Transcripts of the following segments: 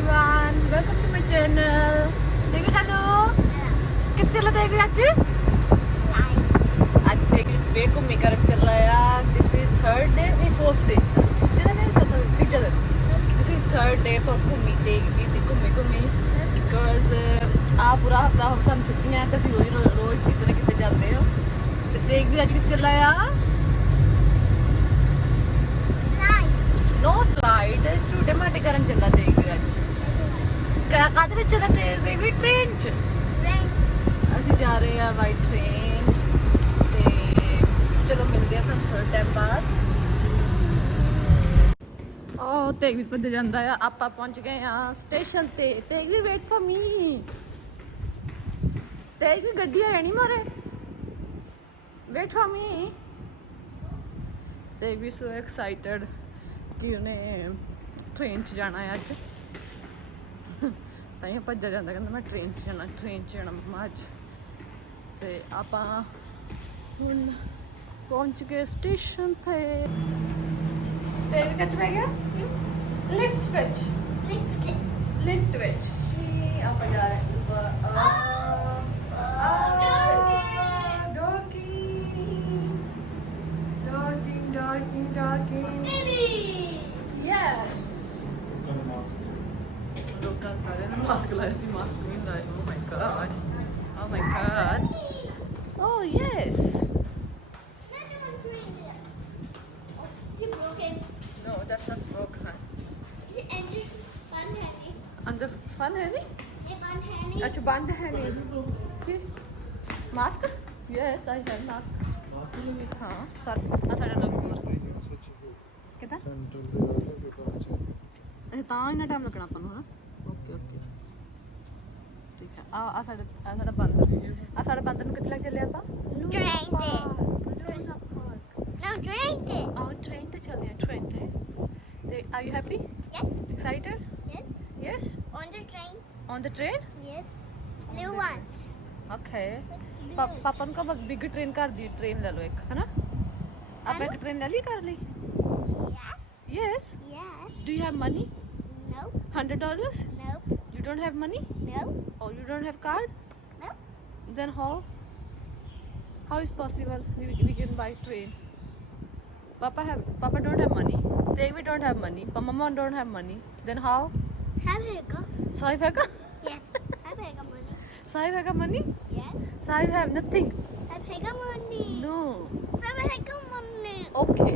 everyone, welcome to my channel. देखो hello कितने चला देख रहे आज देख वे घूमी कर चल रहा यार. This is third day नहीं fourth day जितना नहीं पता तीसरा दिन. This is third day for घूमी घूमी because आप पूरा हफ्ता हम छुट्टियां हैं तो ਅਸੀਂ रोज कितने कितने जाते हो. तो देख भी आज कितने चल रहा यार. नो स्लाइड झूठे माटे करन चला देख रहा ਕਾਹਦੇ ਵਿੱਚ ਚਲਾ ਦੇਖ ਟ੍ਰੇਨ ਚ ਅਸੀਂ ਜਾ ਰਹੇ ਆ ਬਾਈ ਟ੍ਰੇਨ ਤੇ ਚਲੋ ਮਿਲਦੇ ਆ ਤੁਹਾਨੂੰ ਥੋੜਾ ਟਾਈਮ ਬਾਅਦ. ਉਹ ਤੇਗ ਭੱਜ ਜਾਂਦਾ ਆ. ਆਪਾਂ ਪਹੁੰਚ ਗਏ ਆ ਸਟੇਸ਼ਨ ਤੇ. Teg wait for me. Teg ਗੱਡੀ ਆ ਨਹੀਂ ਮੋਰੇ. Wait for me. ਤੇਗ ਵੀ ਸੋ ਐਕਸਾਈਟਡ ਕਿ ਉਹਨੇ ਟ੍ਰੇਨ 'ਚ ਜਾਣਾ ਹੈ ਅੱਜ. ਤਾਂ ਇਹ ਭੱਜਿਆ ਜਾਂਦਾ ਕਹਿੰਦਾ ਮੈਂ ਟ੍ਰੇਨ 'ਚ ਜਾਣਾ ਮੰਮਾ ਅੱਜ. ਅਤੇ ਆਪਾਂ ਹੁਣ ਪਹੁੰਚ ਗਏ ਸਟੇਸ਼ਨ 'ਤੇ. ਤੇਲ ਕੱਚ ਪੈ ਗਿਆ ਲਿਫਟ ਵਿੱਚ ਆਪਾਂ ਜਾ ਰਹੇ Yes. ਲੋਕਾਂ ਸਾਰਿਆਂ ਨੇ ਮਾਸਕ ਲਾਇਆ ਸੀ. ਮਾਸਕ ਵੀ ਨਹੀਂ ਲਾਇਆ. Oh my god. Oh my god. Oh yes. No, that's not broken. Under fun है नहीं? अच्छा बंद है नहीं. Mask? Yes, I have mask. हाँ साढ़ा लोग ਕਿੱਦਾਂ ਸੈਂਟਰ ਦੇ ਰਾਹ ਤੋਂ ਇਹ ਤਾਂ ਇੰਨਾ ਟਾਈਮ ਲੱਗਣਾ ਆਪਾਂ ਨੂੰ. ਓਕੇ ਠੀਕ ਹੈ. ਆ ਸਾਡਾ ਬਾਂਦਰ ਨੂੰ ਕਿੱਥੇ ਲੱਗ ਚੱਲੇ ਆਪਾਂ? ਟ੍ਰੇਨ ਤੇ ਚੱਲੇ ਆ. ਟ੍ਰੇਨ ਤੇ are you happy? Excited? Yes. On the train? Okay. ਪਾਪਾ ਨੂੰ ਕਹੋ ਬਿਗ ਟ੍ਰੇਨ ਕਰ ਦੀ. ਟ੍ਰੇਨ ਲੈ ਲਓ ਇੱਕ ਹੈ ਨਾ. ਆਪਾਂ ਇੱਕ ਟ੍ਰੇਨ ਲੈ ਲਈ ਕਰ ਲਈ. Yes. Do you have money? No. $100? No. You don't have money? No. Oh, you don't have card? No. Then how? How is possible we can buy train? Papa don't have money. We don't have money. Mama don't have money. Then how? Sahib hega? Yes. Sahib money. Sahib hega money? Yes. Sahib have nothing. Sahib money. No. Sahib money. Okay.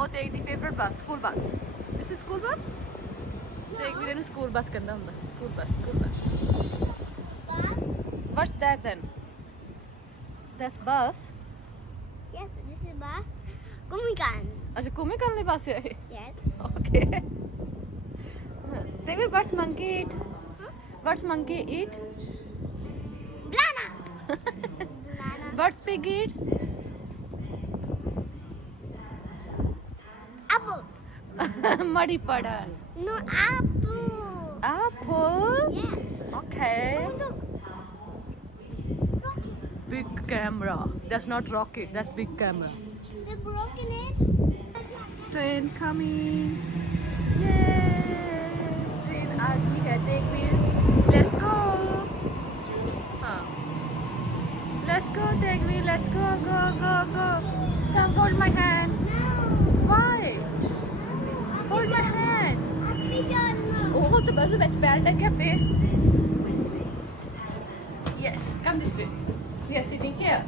Oh, take the favorite bus, school bus. This is school bus? Take me to school bus kanda hunda. School bus. Bus? What's that then? That's bus. Yes, this is bus. Kumikan. Acha kumikan le paase hai. Yes. Okay. Take me what's monkey eat? Huh? What's monkey eat? Banana. Banana. What's pig eats? Apple. Muddy pada. No, apple. Apple? Yes. Okay. Look. Rocket. Big camera. That's not rocket. That's big camera. They broken it. Train coming. Yay! Train aa gayi hai. Take me. Let's go. Let's go. Take me. Let's go. Come hold my hand. Why? Hold my hand. Oh, the bus is bad again. Yes, come this way. We are sitting here.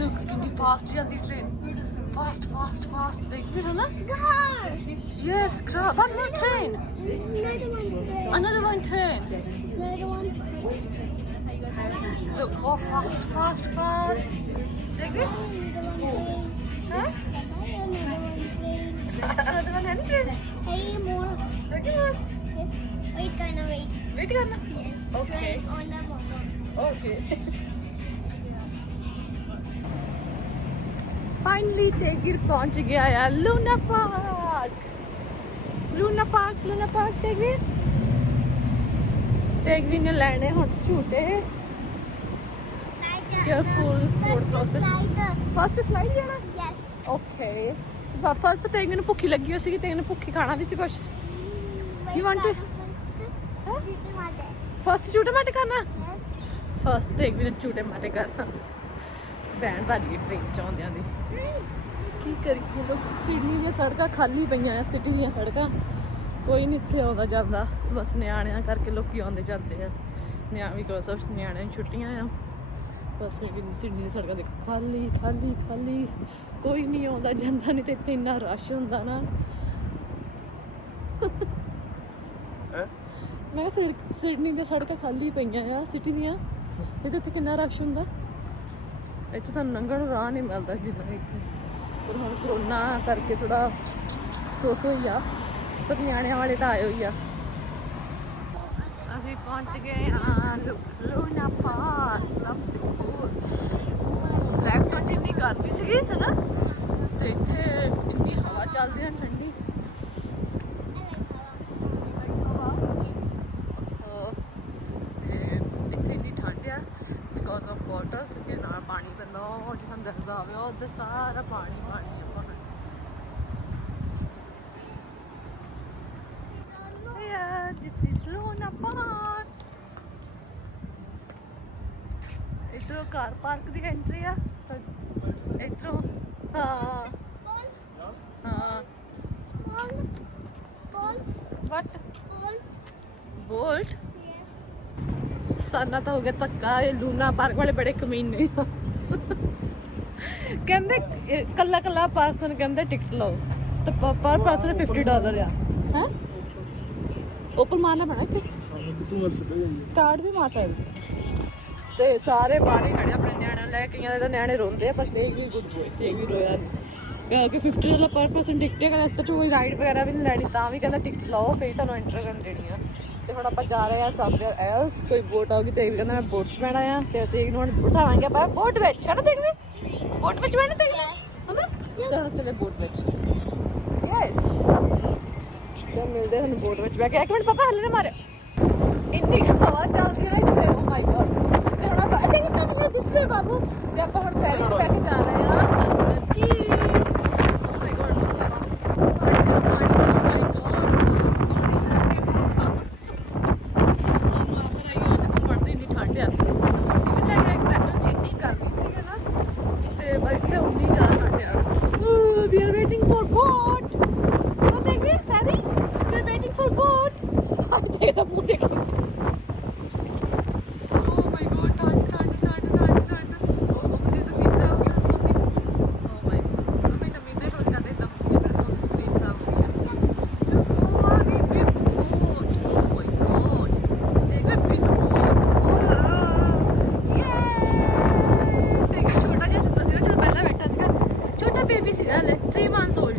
Look, can be fast on the train. Fast. Dekh bhi raha na? Yes, one more train. Another one train. Look, oh, fast. Dekh bhi? Huh? Another one and train. Hey, more. Okay, more. Yes. Wait karna. Wait karna. Yes. Okay. Train on the bottom. Okay. Finally, Tegir पहुंच गया है Luna Park. Tegir ने लेने हैं झूटे. Careful. First slide. First slide, yeah. Yes. Okay. ਵਾਪਸ ਤੇ ਤੈਨੂੰ ਭੁੱਖੀ ਲੱਗੀ ਹੋਈ ਸੀਗੀ, ਤੈਨੂੰ ਭੁੱਖੀ ਖਾਣਾ ਵੀ ਸੀ ਕੁਛ। You want to? ਫਸਟ ਝੂਟੇ ਮਾਟੇ ਕਰਨਾ, ਫਸਟ ਦੇਖ ਵੀ ਝੂਟੇ ਮਾਟੇ ਕਰਨਾ। ਬੈਣ ਭੱਜ ਗਈ ਟ੍ਰੇਨ ਚ ਆਉਂਦਿਆਂ ਦੀ। ਕੀ ਕਰੀਏ, ਲੋਕ ਸਿਡਨੀ ਦੀਆਂ ਸੜਕਾਂ ਖਾਲੀ ਪਈਆਂ ਆ, ਸਿਟੀ ਦੀਆਂ ਸੜਕਾਂ ਕੋਈ ਨਹੀਂ ਇੱਥੇ ਆਉਂਦਾ ਜਾਂਦਾ, ਬਸ ਨਿਆਣਿਆਂ ਕਰਕੇ ਲੋਕੀ ਆਉਂਦੇ ਜਾਂਦੇ ਆ। ਬਿਕੋਜ਼ ਆਫ ਨਿਆਣਿਆਂ ਨੂੰ ਛੁੱਟੀਆਂ ਆ, ਬਸ ਸਿਡਨੀ ਦੀਆਂ ਸੜਕਾਂ ਦੇਖੋ ਖਾਲੀ ਖਾਲੀ ਖਾਲੀ, ਕੋਈ ਨਹੀਂ ਆਉਂਦਾ ਜਾਂਦਾ। ਨਹੀਂ ਤੇ ਇੱਥੇ ਇੰਨਾ ਰਸ਼ ਹੁੰਦਾ ਨਾ। ਮੈਂ ਕਿਹਾ ਸਿਡਨੀ ਦੀਆਂ ਸੜਕਾਂ ਖਾਲੀ ਪਈਆਂ ਆ ਸਿਟੀ ਦੀਆਂ, ਇਹਦੇ ਉੱਤੇ ਕਿੰਨਾ ਰਸ਼ ਹੁੰਦਾ। ਇੱਥੇ ਸਾਨੂੰ ਲੰਘਣ ਨੂੰ ਰਾਹ ਨਹੀਂ ਮਿਲਦਾ ਜਿੰਨਾ ਇੱਥੇ। ਪਰ ਹੁਣ ਕਰੋਨਾ ਕਰਕੇ ਥੋੜਾ ਅਫਸੋਸ ਹੋਈ ਆ, ਪਰ ਨਿਆਣਿਆਂ ਵਾਲੇ ਤਾਂ ਆਏ ਹੋਈ ਆ। ਅਸੀਂ ਪਹੁੰਚ ਗਏ ਹਾਂ ਲੂਨਾ ਪਾਰਕ। ਬਲੈਕ ਤੋਂ ਇੰਨੀ ਗਰਮੀ ਸੀਗੀ ਹਨਾ, ਤੇ ਇੱਥੇ ਇੰਨੀ ਹਵਾ ਚੱਲਦੀ ਹੈ ਠੰਡੀ। ਬਿਕੋਜ਼ ਆਫ ਵਾਟਰ, ਕਿਉਂਕਿ ਨਾਲ ਪਾਣੀ ਪੈਂਦਾ। ਉਹ ਜਿੱਦਾਂ ਦੱਸਦਾ ਹੋਵੇ ਉੱਧਰ ਸਾਰਾ ਪਾਣੀ ਪਾਣੀ ਹੈ ਬਾਹਰ। This is Luna Park. ਇੱਧਰੋਂ ਕਾਰ ਪਾਰਕ ਦੀ ਐਂਟਰੀ ਆ, ਇੱਧਰੋਂ ਹਾਂ ਹਾਂ ਵਟ ਬੋਲਟ। ਸਾਨਾ ਤਾਂ ਹੋ ਗਿਆ ਧੱਕਾ, ਇਹ ਲੂਨਾ ਪਾਰਕ ਵਾਲੇ ਬੜੇ ਕਮੀਨੇ ਆ। ਕਹਿੰਦੇ ਕੱਲਾ ਕੱਲਾ ਪਰਸਨ ਕਹਿੰਦੇ ਟਿਕਟ ਲਓ ਤੇ ਪਰ ਪਰਸਨ $50 ਆ। ਹੈ ਓਪਨ ਮਾਰਨਾ ਪੈਣਾ ਇੱਥੇ, ਕਾਰਡ ਵੀ ਮਾਰ ਸਕਦੇ ਤੁਸੀਂ। ਤੇ ਸਾਰੇ ਬਾਹਰ ਹੀ ਖੜੇ ਆਪਣੇ ਨਿਆਣਿਆਂ ਲੈ ਕੇ, ਕਈਆਂ ਦੇ ਨਿਆਣੇ ਰੋਂਦੇ ਆ, ਪਰ ਤੇ ਵੀ ਗੁੱਡ ਬੋਏ, ਤੇ ਵੀ ਰੋਇਆ ਨਹੀਂ ਕਿ $50 ਪਰ ਪਰਸਨ ਟਿਕਟ ਹੈ। ਕਹਿੰਦਾ ਇਸ ਤਾਂ ਕੋਈ ਰਾਈਡ ਵਗੈਰਾ ਵੀ ਨਹੀਂ ਲੈਣੀ, ਤਾਂ ਵੀ ਕਹਿੰਦਾ ਟਿਕਟ ਲਓ ਫਿਰ ਤੁਹਾਨੂੰ ਐਂਟਰ ਕਰਨ ਦੇਣੀ ਆ। ਤੇ ਹੁਣ ਆਪਾਂ ਜਾ ਰਹੇ ਆ ਸਮਵੇਅਰ ਐਲਸ, ਕੋਈ ਬੋਟ ਆਉਗੀ ਤੇ ਵੀ ਕਹਿੰਦਾ ਮੈਂ ਬੋਟ 'ਚ ਬਹਿਣਾ ਆ, ਤੇ ਤੇ ਨੂੰ ਹੁਣ ਬਿਠਾਵਾਂਗੇ ਆਪਾਂ ਬੋਟ ਵਿੱਚ, ਹੈ ਨਾ? ਦੇਖਦੇ ਬੋਟ ਵਿੱਚ ਬਹਿਣਾ ਤੇ ਹਨਾ, ਤੇ ਹੁਣ ਚੱਲੇ ਬੋਟ ਵਿੱਚ। ਯੈਸ ਚੱਲ ਮਿਲਦੇ ਸਾਨੂੰ ਬੋਟ ਵਿੱਚ ਬਹਿ ਕੇ। ਇੱਕ ਮਿੰਟ ਪਾਪਾ ਹੱਲੇ ਨਾ ਮਾਰਿਓ, ਇੰਨੀ ਹਵਾ ਚੱਲਦੀ ਹੈ ਇੱਥੇ। ਓ ਮਾਈ ਗॉड। ਤੇ ਹੁਣ ਆਪਾਂ ਇੱਥੇ ਕਿੱਥੇ ਦਿਸ ਵੇ ਬਾਬੂ, ਤੇ ਆਪਾਂ ਹੁਣ ਫੈਰੀ 'ਚ ਬਹਿ ਕੇ ਜਾ ਰਹੇ ਆ ਸਮਵੇਅਰ ਕੀ। ਓ ਮਾਈ ਗॉड ਪਾਣੀ ਦਾ ਪਾਣੀ, ਓ ਮਾਈ ਗॉड ਪਾਣੀ ਸਾਡੀ ਸਾਨੂੰ ਆਖਰ ਆਈ ਅੱਜ ਘੁੰਮਣ ਦੀ ਇੰਨੀ ਠੰਡ ਆ। ਇਵਨ ਲੱਗ ਰਿਹਾ ਟਰੈਕਟਰ ਚ ਇੰਨੀ ਗਰਮੀ ਸੀ ਨਾ, ਤੇ ਬਾਈਕ ਤੇ ਉਨੀ ਜ਼ਿਆਦਾ ਠੰਡ ਆ। We are waiting for boat. ਉਹ ਦੇਖ ਵੀ ferry, we are waiting for boat. ਅੱਜ ਤੇ ਤਾਂ ਮੂੰਹ ਦੇਖ ਲਓ। ਓ ਮਾਈ ਗॉड ਠੰਡ ਠੰਡ ਠੰਡ ਠੰਡ ਠੰਡ। ਉਹ ਮੇਰੀ ਸਕਰੀਨ ਖਰਾਬ ਹੋ ਗਈ। ਓ ਮਾਈ ਗॉड ਹਮੇਸ਼ਾ ਮੀਨੇ ਕੋਲ ਕਰਦੇ ਤਾਂ ਮੇਰੇ ਫੋਨ ਦੀ ਸਕਰੀਨ ਖਰਾਬ ਹੋ ਗਈ। ਉਹ ਆ ਗਈ ਬਿਗ ਬੋਟ। ਓ ਮਾਈ ਗॉड ਦੇਖ ਲੈ ਬਿਗ ਬੋਟ। ਯੈਸ ਦੇਖ ਛੋਟਾ ਜਿਹਾ ਸੁੱਤਾ ਸੀਗਾ ਜਦੋਂ ਪਹਿਲਾਂ ਬੈਠਾ ਸੀਗਾ, ਛੋਟਾ ਬੇਬੀ ਸੀਗਾ ਹਲੇ 3 months old,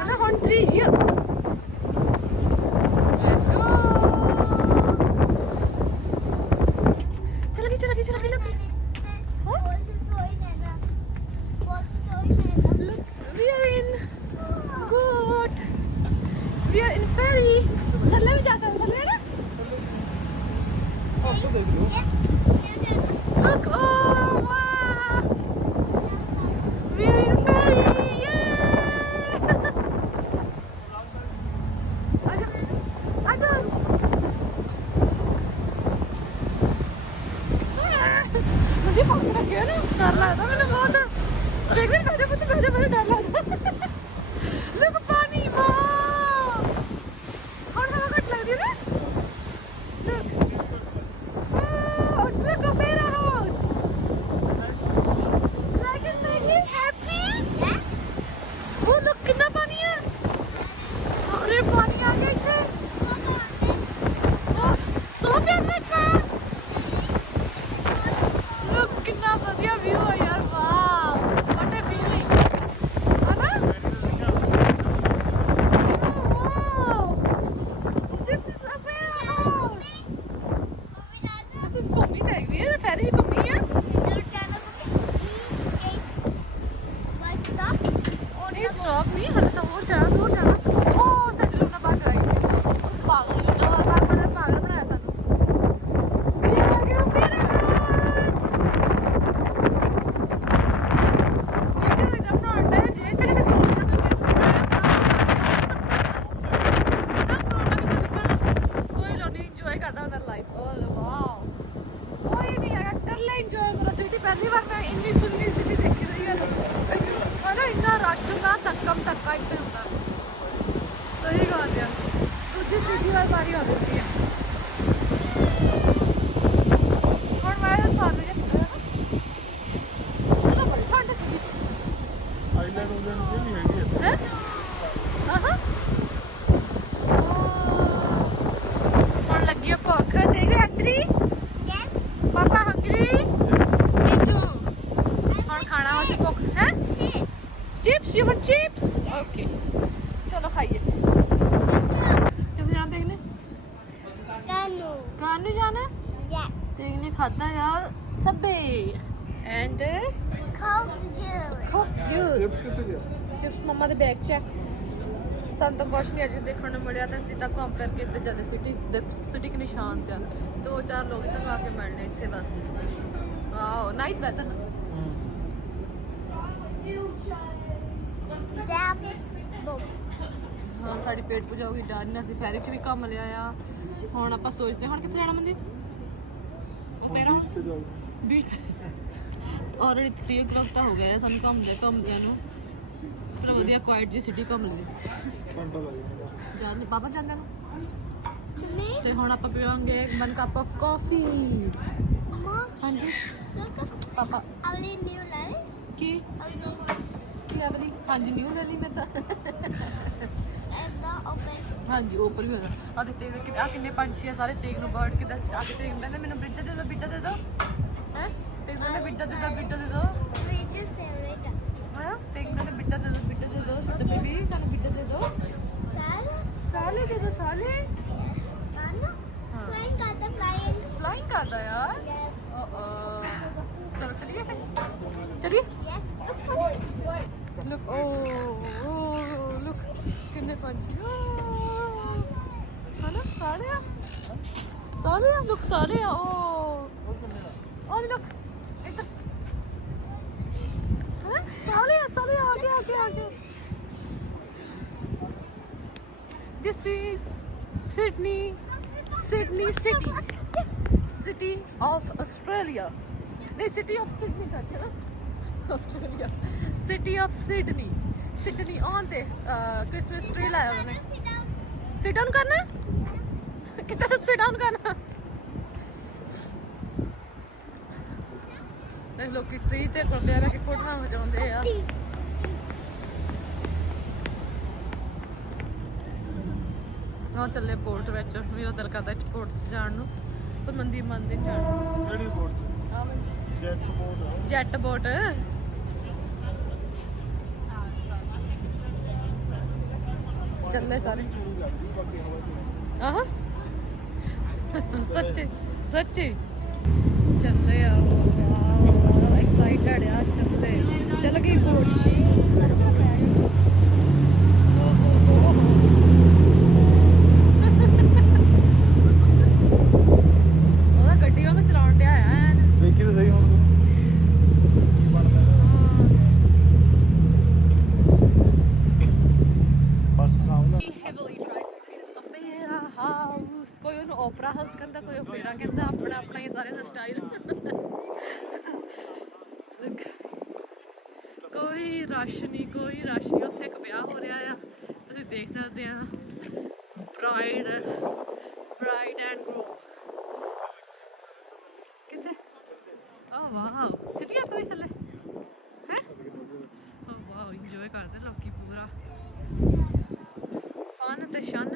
ਹਨਾ? ਹੁਣ 3 year। Let's go. ਚਲ ਗਈ ਚਲ ਗਈ ਲੋਕ। Look, we are in boat. We are in ferry. ਥੱਲੇ ਵੀ ਜਾ ਸਕਦੇ ਥੱਲੇ ਨਾ। Look, oh wow. We are in ferry. Yeah. आजा। मुझे फोन रखे ना, डर लगता मैंने बहुत। देख रहे बैठे पुत्र बैठे मेरे डर लगता। लोग पानी वाह और हवा कट लग रही है ना। ਬਾਰ ਬਾਰ ਹੀ ਆ ਦਿੱਤੀ ਆ ਹੁਣ ਮੈਂ ਸਾਨੂੰ ਜੇ ਇਹਦਾ ਬੜੀ ਠੰਡ ਸੀ ਆਈਲੈਂਡ ਉਹਦੇ ਨੂੰ ਵੀ ਹੈਗੀ ਹੈ ਆਹਾਂ ਹੁਣ ਲੱਗੀ ਆ ਭੁੱਖ ਦੇਖ ਹੰਗਰੀ Yes. ਪਾਪਾ ਹੰਗਰੀ Me too. ਹੁਣ ਖਾਣਾ ਵਾਸਤੇ ਭੁੱਖ ਹੈ chips you want chips okay चलो खाइए किधर जाना देखने Kanu. कानू जाना है Yes. देखने खाता यार सबे and Coke juice. Coke juice ਕਿੱਥੇ ਗਿਆ चिप्स मम्मा ਦੇ ਬੈਗ ਚੈੱਕ ਸਾਨੂੰ ਤਾਂ ਕੁਛ ਨਹੀਂ ਅਜੇ ਦੇਖਣ ਨੂੰ ਮਿਲਿਆ ਤਾਂ ਅਸੀਂ ਤਾਂ ਘੁੰਮ ਫਿਰ ਕੇ ਇੱਥੇ ਚੱਲੇ ਸਿਟੀ ਕੇ ਨਿਸ਼ਾਨ ਤੇ ਆ। ਦੋ ਚਾਰ ਲੋਕ ਤਾਂ ਆ ਕੇ ਮਿਲਣੇ ਇੱਥੇ ਬਸ wow nice weather Dab. Boom. ਹਾਂ ਸਾਡੀ ਪੇਟ ਪੂਜਾ ਹੋ ਗਈ ਡਨ ਅਸੀਂ ਫੈਰੀ 'ਚ ਵੀ ਘੁੰਮ ਲਿਆ ਆ ਹੁਣ ਆਪਾਂ ਸੋਚਦੇ ਹੁਣ ਕਿੱਥੇ ਜਾਣਾ ਮੰਦੀ ਓਪੇਰਾ ਸੇ ਜਾਓ ਬੀਚ ਆਲਰੇਡੀ 3 o'clock ਤਾਂ ਹੋ ਗਿਆ ਸਾਨੂੰ ਘੁੰਮਦਿਆਂ ਨੂੰ ਚਲੋ ਵਧੀਆ ਕੁਆਇਟ ਜੀ ਸਿਟੀ ਘੁੰਮ ਲਈ ਸੀ ਘੰਟਾ ਲੱਗ ਜਾਣਾ ਜਾਨ ਪਾਪਾ ਜਾਂਦੇ ਨੂੰ To me. ਤੇ ਹੁਣ ਆਪਾਂ ਪੀਵਾਂਗੇ 1 ਕੱਪ ਆਫ ਕਾਫੀ Mama. ਹਾਂਜੀ Look. Papa I will need new light. Ki I will need. ਲੈਵਲੀ ਹਾਂਜੀ ਨਿਊ ਲੈ ਲਈ ਮੈਂ ਤਾਂ And the open. ਹਾਂਜੀ ਉੱਪਰ ਵੀ ਹੋਗਾ ਆ ਦੇਖਤੇ ਆ ਕਿੰਨੇ ਪੰਛੀ ਆ ਸਾਰੇ ਤੇਗ ਨੂੰ ਬਰਡ ਕਿਦਾਂ ਆ ਕੇ ਤੇਗ ਕਹਿੰਦੇ ਮੈਨੂੰ ਬਿੱਟਾ ਦੇ ਦਿਓ ਬਿੱਟਾ ਦੇ ਦਿਓ ਹੈ ਤੇਗ ਕਹਿੰਦੇ ਬਿੱਟਾ ਦੇ ਦਿਓ ਬਿੱਟਾ ਦੇ ਦਿਓ Rachel say Rachel. ਹਾਂ ਤੇਗ ਕਹਿੰਦੇ ਬਿੱਟਾ ਦੇ ਦਿਓ ਸਾਡੇ ਬੇਬੀ ਸਾਨੂੰ ਬਿੱਟਾ ਦੇ ਦਿਓ Dad. ਸਾਲੇ ਦੇ ਦਿਓ ਸਾਲੇ Mama. हाँ. Flying got the flying. Flying ਕਰਦਾ ਯਾਰ Yes. ਚਲੋ ਚਲੀਏ ਫਿਰ ਚਲੀਏ Yes. ਲੁੱਕ ਓ ਲੁੱਕ ਕਿੰਨੇ ਪੰਛੀ ਹਨਾ ਸਾਰੇ ਆ ਲੁੱਕ ਸਾਰੇ ਆ ਉਹ ਲੁੱਕ ਇੱਧਰ ਹਨਾ ਸਾਰੇ ਆ ਗਏ This is Sydney city of Australia. नहीं city of Sydney सच है ना Australia. City of Sydney. Sydney on the Christmas tree लाया उन्होंने. Sit down. Sit down करना है? कितना तो sit down करना? देख लो कि ट्री ते कोल बैठ के फोटो खिचाਉਂਦੇ ਆ ਉਹ ਚੱਲੇ ਪੋਰਟ ਵਿੱਚ ਮੇਰਾ ਦਿਲ ਕਰਦਾ ਇੱਥੇ ਪੋਰਟ 'ਚ ਜਾਣ ਨੂੰ ਪਰ ਮੰਦੀ ਮੰਨਦੇ ਨਹੀਂ ਜਾਣ ਕਿਹੜੀ ਬੋਰਡ ਚ ਆ ਜੈਟ ਬੋਰਡ ਜੈਟ ਬੋਟ ਚੱਲੇ ਸਾਰੇ ਆਹ ਸੱਚੀ ਚੱਲੇ ਆ ਵਾਓ ਐਕਸਾਈਟਡ ਆ ਚੱਲੇ ਚੱਲ ਗਈ ਪੋਰਟ 'ਚ ਉਹਦਾ ਗੱਡੀ ਵਾਂਗ ਚਲਾਉਣ ਡਿਆ ਆ ਐਨ ਦੇਖੀ ਤਾਂ ਸਹੀ ਹੁਣ ਬਸ ਸਾਹਮਣੇ heavily tried. This is opera house. ਕੋਈ ਉਹਨੂੰ opera house ਕਹਿੰਦਾ ਕੋਈ opera ਕਹਿੰਦਾ ਆਪਣਾ ਆਪਣਾ ਹੀ ਸਾਰਿਆਂ ਦਾ ਸਟਾਈਲ ਕੋਈ ਰਸ਼ ਨਹੀਂ ਉੱਥੇ ਇੱਕ ਵਿਆਹ ਹੋ ਰਿਹਾ ਆ ਤੁਸੀਂ ਦੇਖ ਸਕਦੇ ਆ ਬ੍ਰਾਈਡ ਐਂਡ ਗਰੂਮ ਕਿੱਥੇ ਓ ਵਾਓ ਚੱਲੀਏ ਆਪਾਂ ਵੀ ਥੱਲੇ ਹੈ ਓ ਵਾਓ ਇੰਜੋਏ ਕਰਦੇ ਲੋਕੀ ਪੂਰਾ ਫਨ ਤੇ ਸ਼ਨ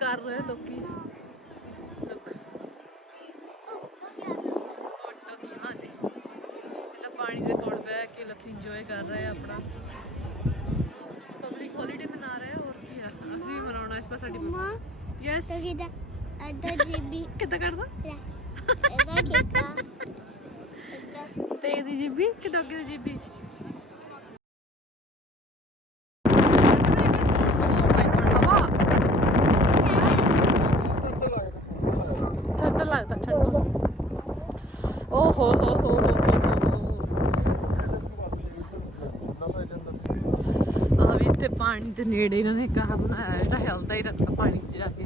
ਕਰ ਰਹੇ ਲੋਕੀ ਲੋਕ ਹਾਂਜੀ ਇਹਦਾ ਪਾਣੀ ਦੇ ਕੋਲ ਬਹਿ ਕੇ ਲੋਕੀ ਇੰਜੋਏ ਕਰ ਰਹੇ ਆ ਆਪਣਾ ਪਬਲਿਕ ਹੌਲੀਡੇ ਮਨਾ ਰਹੇ ਆ ਹੋਰ ਕੀ ਆ ਅਸੀਂ ਵੀ ਮਨਾਉਣਾ ਇਸ ਪਾਸ ਸਾਡੀ Mama. Yes Kita ada JB. ਕਿੱਦਾਂ ਕਰਦਾ Ada kita. ਤੇ ਦੀ ਜੀਬੀ ਕਿ ਡੋਗੇ ਦੀ ਜੀਬੀ ਠੰਡਾ ਲੱਗਦਾ ਠੰਡਾ ਓ ਹੋ ਆ ਵੀ ਇੱਥੇ ਪਾਣੀ ਦੇ ਨੇੜੇ ਇਹਨਾਂ ਨੇ ਕਹਾ ਬਣਾਇਆ ਜਿਹੜਾ ਹਿਲਦਾ ਹੀ ਰਹਿੰਦਾ ਪਾਣੀ 'ਚ ਜਾ ਕੇ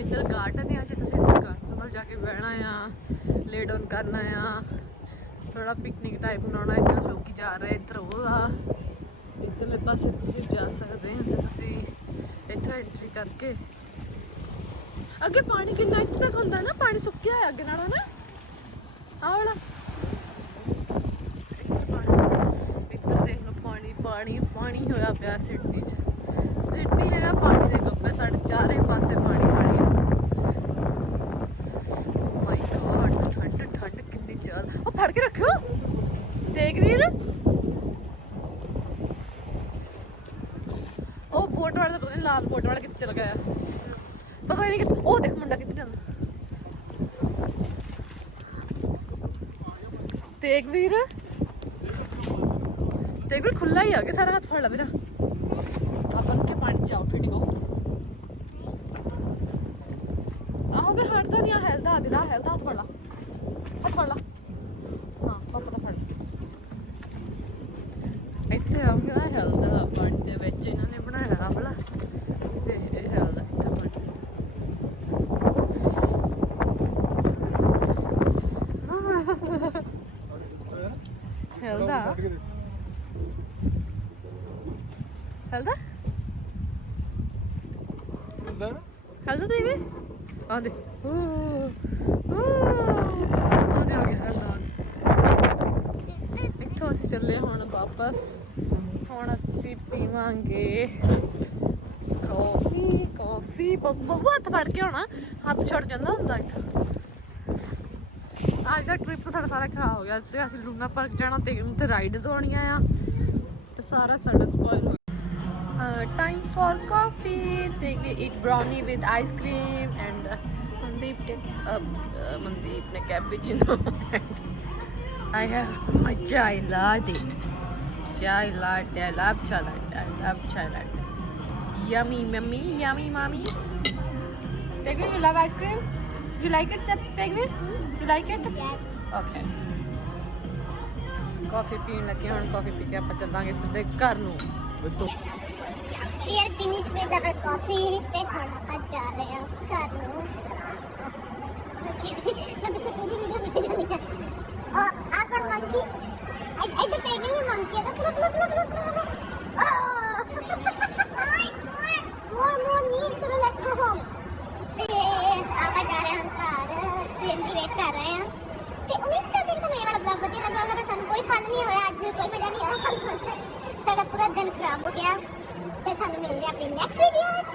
ਇੱਧਰ ਗਾਰਡਨ ਆ ਜੇ ਤੁਸੀਂ ਇੱਧਰ ਗਾਰਡਨ ਵੱਲ ਜਾ ਕੇ ਬਹਿਣਾ ਆ ਲੇ ਡਾਊਨ ਕਰਨਾ ਆ ਥੋੜਾ ਪਿਕਨਿਕ ਟਾਈਪ ਬਣਾਉਣਾ ਇੱਧਰ ਲੋਕੀ ਜਾ ਰਹੇ ਇੱਧਰ ਉਹ ਆ ਇੱਧਰਲੇ ਪਾਸੇ ਤੁਸੀਂ ਜਾ ਸਕਦੇ ਆ ਤੇ ਤੁਸੀਂ ਐਂਟਰੀ ਕਰਕੇ ਅੱਗੇ ਪਾਣੀ ਕਿੰਨਾ ਇੱਥੇ ਤੱਕ ਹੁੰਦਾ ਨਾ, ਪਾਣੀ ਸੁੱਕਿਆ ਹੋਇਆ ਅੱਗੇ ਨਾਲੋਂ ਨਾ। ਆਹ ਵਾਲਾ ਇੱਧਰ ਦੇਖ ਲਓ, ਪਾਣੀ ਪਾਣੀ ਪਾਣੀ ਹੋਇਆ ਪਿਆ ਸਿਡਨੀ 'ਚ। ਸਿਡਨੀ ਹੈਗਾ ਪਾਣੀ ਦੇ ਗੱਬੇ, ਸਾਡੇ ਚਾਰੇ ਪਾਸੇ ਪਾਣੀ ਪਾਣੀ ਆ। ਮਾਈ ਗॉड, ਠੰਡ ਠੰਡ ਕਿੰਨੀ ਜ਼ਿਆਦਾ। ਉਹ ਫੜ ਕੇ ਰੱਖਿਓ ਦੇਖ ਵੀਰ। ਉਹ ਬੋਟ ਵਾਲਾ ਤਾਂ ਪਤਾ ਨਹੀਂ, ਲਾਲ ਬੋਟ ਵਾਲਾ ਕਿੱਥੇ ਚਲ ਗਿਆ, ਪਤਾ ਹੀ ਨਹੀਂ ਕਿੱਥੇ। ਉਹ ਦੇਖ ਮੁੰਡਾ ਕਿੱਥੇ ਜਾਂਦਾ, ਦੇਖ ਵੀਰ। ਦੇਖ ਵੀਰ, ਖੁੱਲਾ ਹੀ ਆ ਗਿਆ ਸਾਰਾ। ਹੱਥ ਫੜ ਲਾ ਮੇਰਾ। ਆਪਾਂ ਨੂੰ ਕਿ ਪਾਣੀ ਚ ਆਊਟਫਿਟ ਹੋ। ਆਹੋ ਵੇ ਹਟਦਾ ਨਹੀਂ, ਹਿਲਦਾ ਦਿਲਾ ਹਿਲਦਾ। ਹੱਥ ਫੜ ਲਾ, ਹੱਥ ਫੜ ਲਾ। ਹਾਂ ਪਾਪਾ ਦਾ ਫੜ। ਇੱਥੇ ਆ ਕਿਹੜਾ ਹਿਲਦਾ ਪਾਣੀ ਦੇ ਵਿੱਚ, ਇਹਨਾਂ ਨੇ ਬਣਾਇਆ ਭਲਾ ਤੇ ਇਹ ਹਿਲਦਾ ਇੱਥੇ ਪਾਣੀ। ਹਿਲਦਾ ਹਿਲਦਾ ਹਿਲਦਾ ਤੇ ਵੀ ਆਂਦੇ ਆਂਦੇ ਆ ਗਿਆ ਹਿਲਦਾ। ਇੱਥੋਂ ਅਸੀਂ ਚੱਲੇ ਹੁਣ ਵਾਪਸ। ਹੁਣ ਅਸੀਂ ਪੀਵਾਂਗੇ ਕਾਫੀ। ਕਾਫੀ ਬਹੁਤ ਹੱਥ ਫੜ ਕੇ ਹੋਣਾ, ਹੱਥ ਛੁੱਟ ਜਾਂਦਾ ਹੁੰਦਾ ਇੱਥੋਂ। ਅੱਜ ਦਾ ਟ੍ਰਿਪ ਤਾਂ ਸਾਡਾ ਸਾਰਾ ਖਰਾਬ ਹੋ ਗਿਆ। ਅੱਜ ਅਸੀਂ ਲੂਨਾ ਪਾਰਕ ਜਾਣਾ ਤੇ ਉੱਥੇ ਰਾਈਡ ਦੌੜਨੀਆਂ ਆ ਤੇ ਸਾਰਾ ਸਾਡਾ ਸਪੋਇਲ ਹੋ ਗਿਆ। Time for coffee. They eat brownie with ice cream and Mandeep ne cappuccino and I have my chai latte. Chai latte. I love chai latte. I love chai latte. Yummy, mummy. Yummy, mommy. Tegvir, you love ice cream? Do you like it, Tegvir? You like it? Yes. Okay. ਕਾਫੀ ਪੀਣ ਲੱਗੇ ਹੁਣ। ਕਾਫੀ ਪੀ ਕੇ ਆਪਾਂ ਚੱਲਾਂਗੇ ਸਿੱਧੇ ਘਰ ਨੂੰ। We are finished with our coffee ਤੇ ਹੁਣ ਆਪਾਂ ਜਾ ਰਹੇ ਹਾਂ ਘਰ ਨੂੰ। ਮੈਂ ਪਿੱਛੇ ਪੂਰੀ ਵੀਡੀਓ ਬਣਾ ਜਾਂਦੀ ਹਾਂ। ਆ ਕੌਣ ਮੰਕੀ? ਇੱਧਰ ਦੇਖਦੇ ਵੀ ਮੰਕੀ ਹੈ। ਲੁਕ ਲੁਕ ਲੁਕ ਲੁਕ ਲੁਕ। more need, ਚਲੋ ਲੈਟਸ ਗੋ ਹੋਮ। ਤੇ ਆਪਾਂ ਜਾ ਰਹੇ ਹਾਂ ਘਰ, ਸਟ੍ਰੀਮ ਦੀ ਵੇਟ ਕਰ ਰਹੇ ਹਾਂ। ਤੇ ਉਮੀਦ ਕਰਦੇ ਕਿ ਤੁਹਾਨੂੰ ਇਹ ਵਾਲਾ ਬਲੌਗ ਵਧੀਆ ਲੱਗਾ ਹੋਵੇਗਾ। ਸਾਨੂੰ ਕੋਈ ਫਨ ਨਹੀਂ ਹੋਇਆ ਅੱਜ, ਕੋਈ ਮਜ਼ਾ ਨਹੀਂ ਆਇਆ ਸਾਨੂੰ। ਸਾਡਾ ਪੂਰਾ ਦਿਨ ਖਰਾਬ ਹੋ ਗਿਆ। ਤੇ ਤੁਹਾਨੂੰ ਮਿਲਦੇ ਆਪਣੀ ਨੈਕਸਟ ਵੀਡੀਓ ਵਿੱਚ।